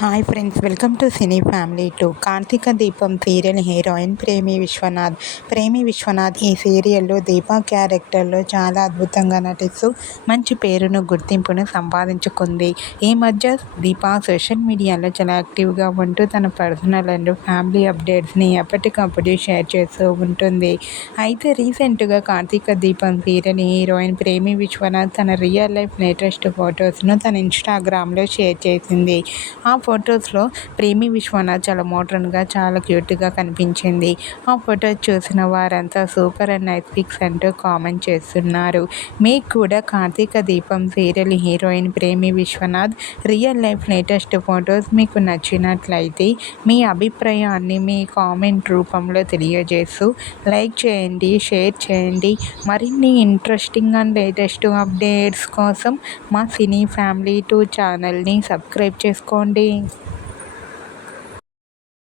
Hi friends welcome to Cine Family Two Karthika Deepam serial heroine ప్రేమి విశ్వనాథ్ ప్రేమి విశ్వనాథ్ ఈ సీరియల్లో దీపా క్యారెక్టర్లో చాలా అద్భుతంగా నటిస్తూ మంచి పేరును గుర్తింపును సంపాదించుకుంది. ఈ మధ్య దీపా సోషల్ మీడియాలో చాలా యాక్టివ్గా ఉంటూ తన పర్సనల్ అండ్ ఫ్యామిలీ అప్డేట్స్ని ఎప్పటికప్పుడు షేర్ చేస్తూ ఉంటుంది. అయితే రీసెంట్గా కార్తీక దీపం సీరియల్ హీరోయిన్ ప్రేమి విశ్వనాథ్ తన రియల్ లైఫ్ లేటెస్ట్ ఫొటోస్ను తన ఇన్స్టాగ్రామ్లో షేర్ చేసింది. ఆ ఫొటోస్లో ప్రేమి విశ్వనాథ్ చాలా మోడ్రన్గా చాలా క్యూట్గా కనిపించింది. ఆ ఫొటోస్ చూసిన వారంతా సూపర్ అండ్ నైస్ పిక్స్ అంటూ కామెంట్ చేస్తున్నారు. మీకు కూడా Karthika Deepam serial heroine Premi Vishwanath real life latest photos మీకు నచ్చినట్లయితే మీ అభిప్రాయాన్ని మీ కామెంట్ రూపంలో తెలియజేస్తూ లైక్ చేయండి షేర్ చేయండి. మరిన్ని ఇంట్రెస్టింగ్ అండ్ లేటెస్ట్ అప్డేట్స్ కోసం మా సినీ ఫ్యామిలీ టూ ఛానల్ని సబ్స్క్రైబ్ చేసుకోండి. Bye.